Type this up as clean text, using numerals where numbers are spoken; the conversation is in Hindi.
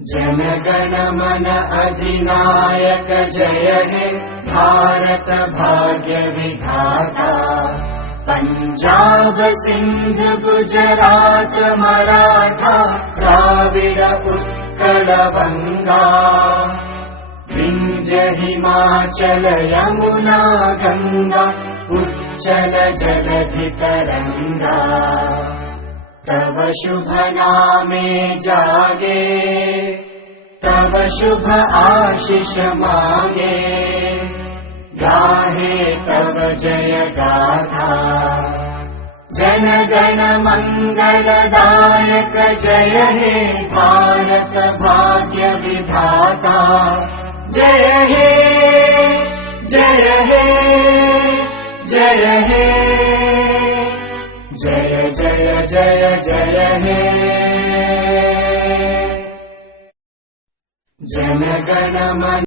जन गण मन अधिनायक जय हे भारत भाग्य विधाता। पंजाब सिंध गुजरात मराठा द्राविड उत्कल बंगा। विंध्य हिमाचल यमुना गंगा उच्चल जलधि तरंगा। तव शुभ नामे जागे तव शुभ आशीष मांगे। गाहे तव जय गाथा जन गण मंगलदायक जय हे भारत भाग्य विधाता। जय हे जय हे जय हे जय जय जय जय हे। जन गण मन